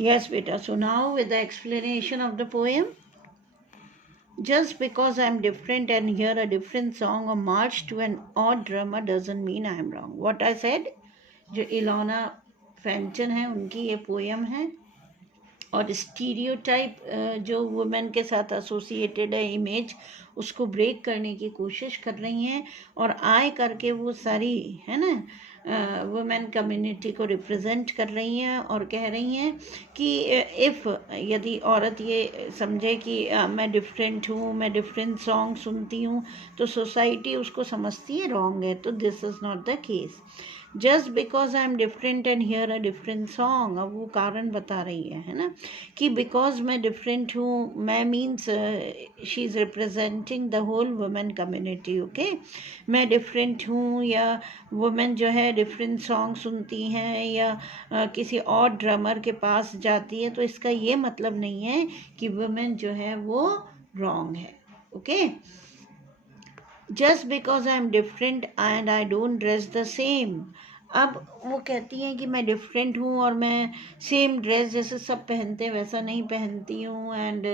Yes, beta. So now with the explanation of the poem. Just because I'm different and hear a different song or march to an odd drummer doesn't mean I'm wrong. What I said, जो इलोना Fenton है उनकी ये poem है, और stereotype जो women के साथ associated है इमेज, उसको ब्रेक करने की कोशिश कर रही हैं, और आए करके वो सारी है ना वुमेन कम्युनिटी को रिप्रेजेंट कर रही हैं और कह रही हैं कि इफ़ यदि औरत ये समझे कि मैं डिफरेंट हूँ, मैं डिफरेंट सॉन्ग सुनती हूँ, तो सोसाइटी उसको समझती है रॉन्ग है। तो this is not the case. Just because I am different and here a different song, अब वो कारण बता रही है ना, कि बिकॉज मैं डिफरेंट हूँ, मैं means she is representing the whole women community. Okay, मैं डिफरेंट हूँ, या वुमेन जो है डिफरेंट सॉन्ग सुनती हैं, या किसी और ड्रमर के पास जाती है, तो इसका ये मतलब नहीं है कि वुमेन जो है वो रॉन्ग है। Okay, just because I am different and I don't dress the same. अब वो कहती हैं कि मैं डिफरेंट हूँ और मैं सेम ड्रेस जैसे सब पहनते हैं वैसा नहीं पहनती हूँ, and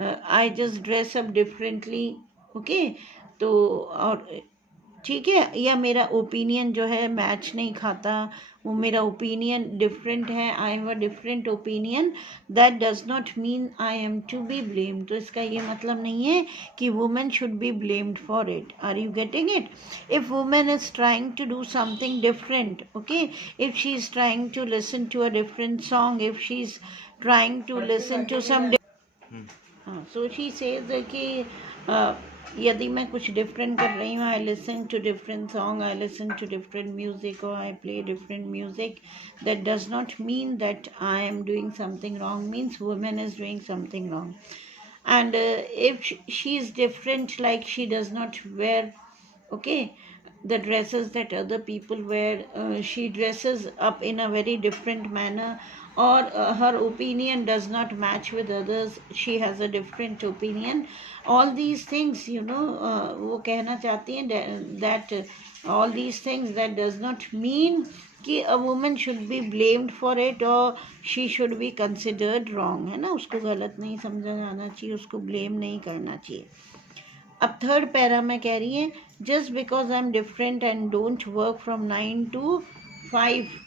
I just dress up differently. Okay, तो और ठीक है, या मेरा ओपिनियन जो है मैच नहीं खाता, वो मेरा ओपिनियन डिफरेंट है, I have a different opinion, that does not mean I am to be blamed. तो इसका ये मतलब नहीं है कि women should be blamed for it. Are you getting it? If women is trying to do something different, okay, if she is trying to listen to a different song, if she is trying to listen to some, हाँ, so she says कि यदि मैं कुछ different कर रही हूँ, I listen to different song, I listen to different music, और I play different music, that does not mean that I am doing something wrong, means women is doing something wrong. And if she is different, like she does not wear, okay, the dresses that other people wear, she dresses up in a very different manner, or her opinion does not match with others, she has a different opinion, all these things, you know, वो कहना चाहती हैं that all these things, that does not mean कि a woman should be blamed for it or she should be considered wrong, है ना, उसको गलत नहीं समझा जाना चाहिए, उसको ब्लेम नहीं करना चाहिए. अब थर्ड पैरा में कह रही है, just because I am different and don't work from 9 to 5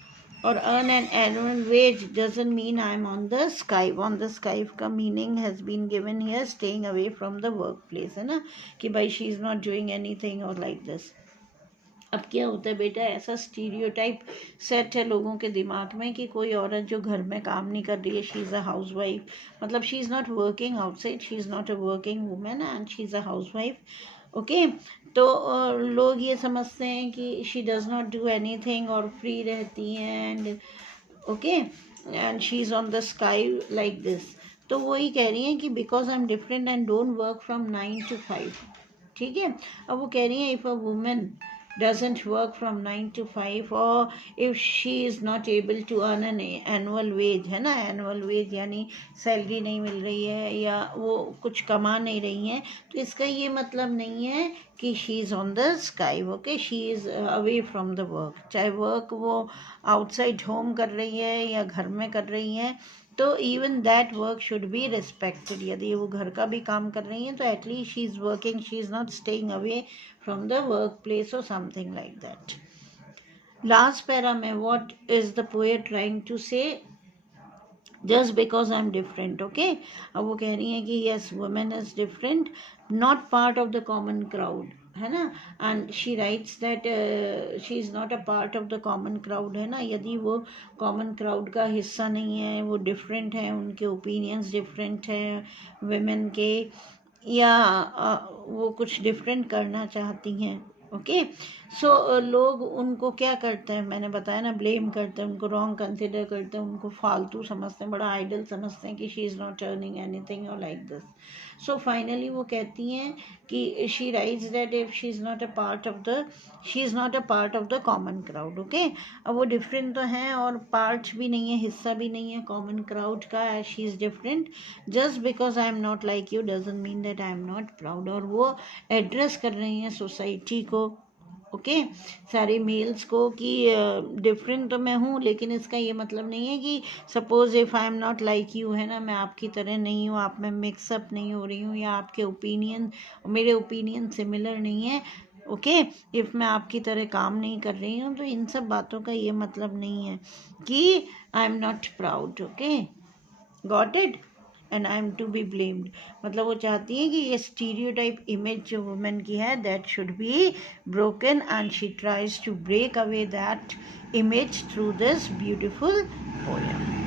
और earn an annual wage doesn't mean I'm on the Skype. On the Skype का meaning has been given here, staying away from the workplace, है ना, कि भाई she is not doing anything or like this. अब क्या होता है बेटा, ऐसा स्टीरियोटाइप सेट है लोगों के दिमाग में कि कोई औरत जो घर में काम नहीं कर रही है, she is a housewife, मतलब she is not working outside, she is not a working women and she is a housewife. Okay, तो लोग ये समझते हैं कि she does not do anything और फ्री रहती हैं, and okay, and she is on the sky like this. तो वही कह रही हैं कि because I am different and don't work from 9 to 5. ठीक है, अब वो कह रही हैं if a women doesn't work from 9 to 5 or if she is not able to earn an annual wage, है ना, annual wage यानी सैलरी नहीं मिल रही है या वो कुछ कमा नहीं रही हैं, तो इसका ये मतलब नहीं है कि she is on the sky. Okay, she is away from the work, चाहे वर्क वो आउटसाइड होम कर रही है या घर में कर रही हैं, तो even that work should be respected. यदि वो घर का भी काम कर रही हैं तो at least she is working, she is not staying away from the workplace or something like that. Last para mein, what is the poet trying to say? Just because I'm different. Okay, अब वो कह रही हैं कि yes, women is different, not part of the common crowd, है ना, and she writes that she is not a part of the common crowd, है ना, यदि वो common crowd का हिस्सा नहीं है, वो different है, उनके opinions different हैं women के, या वो कुछ डिफरेंट करना चाहती हैं. ओके, सो लोग उनको क्या करते हैं, मैंने बताया ना, ब्लेम करते हैं, उनको रॉन्ग कंसिडर करते हैं, उनको फालतू समझते हैं, बड़ा आइडल समझते हैं कि she is not earning anything और लाइक दिस. सो फाइनली वो कहती हैं कि she writes that if she is not a part of the, she is not a part of the common crowd. Okay, अब वो डिफरेंट तो हैं और पार्ट भी नहीं है, हिस्सा भी नहीं है कॉमन क्राउड का, as she is different. Just because I am not like you doesn't mean that I am not proud. और वो एड्रेस कर रही हैं सोसाइटी को ओके सारे मेल्स को कि डिफरेंट तो मैं हूँ, लेकिन इसका ये मतलब नहीं है कि suppose if I am not like you, है ना, मैं आपकी तरह नहीं हूँ, आप में मिक्सअप नहीं हो रही हूँ, या आपके ओपिनियन मेरे ओपिनियन सिमिलर नहीं है, ओके इफ़ मैं आपकी तरह काम नहीं कर रही हूँ, तो इन सब बातों का ये मतलब नहीं है कि I am not proud. Okay got it, and I am to be blamed. मतलब वो चाहती है कि ये स्टीरियोटाइप इमेज जो वुमेन की है that should be broken, and she tries to break away that image through this beautiful poem.